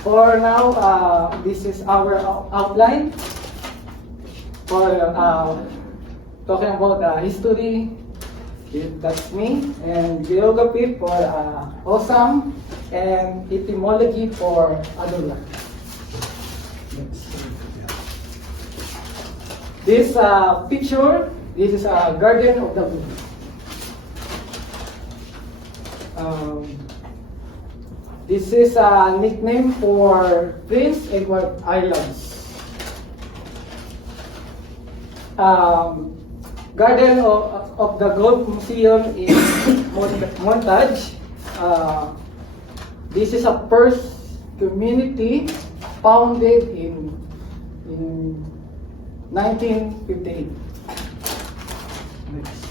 For now, this is our outline for talking about history. That's me, and geography for Osam, and etymology for Adula. This picture, this is a Garden of the Moon. This is a nickname for Prince Edward Islands. Garden of the Gold Museum in Montage. This is a first community founded in 1958. Next.